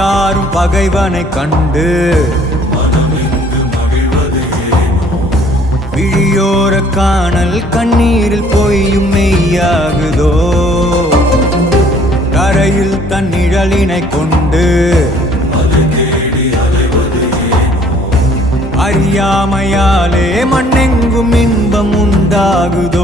யாரும் பகைவனை கண்டு விழியோர காணல் கண்ணீரில் பொய்யும் மெய்யாகுதோ கரையில் தன் நிழலினை கொண்டு அறியாமையாலே மண்ணெங்கும் இன்பம் உண்டாகுதோ